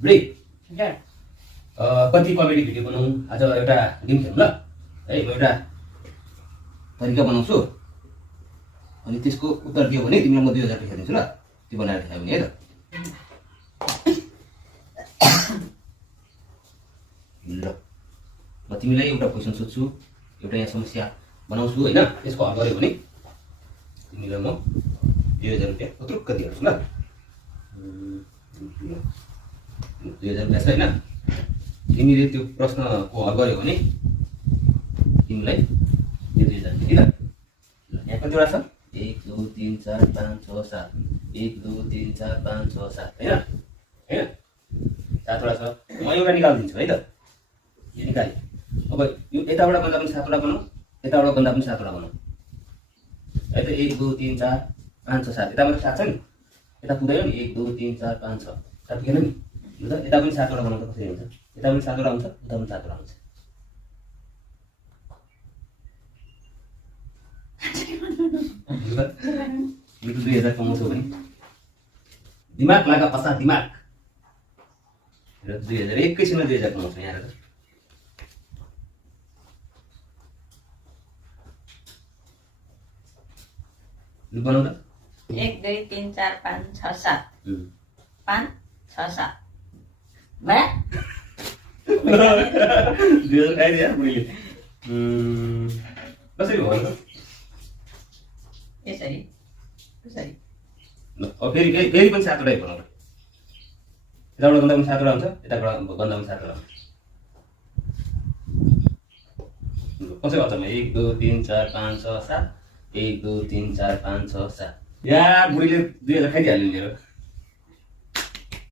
बुढी कति comedy video बनाउँ आज एउटा गेम खेलौँ ल है। म एउटा तरिका बनाउँछु अनि त्यसको उत्तर दियो भने तिमीलाई म 2000 रुपैयाँ दिन्छु ल। त्यो बनाएर देखायो भने है त। ल म तिमीलाई एउटा क्वेसन सोध्छु, एउटा यहाँ समस्या बनाउँछु होइन। यसको हल गर्यो भने तिमीलाई म 2000 रुपैयाँ पत्रुक्क दिइहाल्छु ल। 2000 रुपैयाँ छ होइन। तिमीले त्यो प्रश्नको हल गर्यो भने तिमीलाई यो 2000 रुपैयाँ ल। यहाँ कतिवटा छ? 1 2 3 4 5 6 7 1 2 3 4 5 6 7 होइन होइन 7वटा छ। म एउटा निकालिदिन्छु है त। यो निकालेँ। अब यो यताबाट बन्दा पनि 7वटा बनाऊ, यताबाट बन्दा पनि 7वटा बनाऊ है त। 1 2 3 4 5 6 7 यताबाट 7 छ नि, यता पुग्दैन नि। 1 2 3 4 5 6 यता पुगेन नि। ल यता पनि 7वटा बनाउँदा कसरी हुन्छ? यता पनि 7वटा हुन्छ, उता पनि 7वटा हुन्छ। यो 2000 कमाउँछौ भने दिमाग लागा पसा दिमाग। र 2000 एकैछिनमा 2000 कमाउँछौ यहाँ। लु बनाऊ त। 1 2 3 4 5 6 7 5 6 7 बा 2000 खाइदिए बुढीले। कसरी भयो त? यसरी कसरी? ल अब फेरि फेरि पनि 7वटै बनाऊ। यताबाट गन्दा पनि 7वटा हुन्छ, यताबाट गन्दा पनि 7वटा हुन्छ। कसरी गर्छ? 1 2 3 4 5 6 7 1 2 3 4 5 6 7 यार बुढीले 2000 खाइदिइहाल्यो नि मेरो।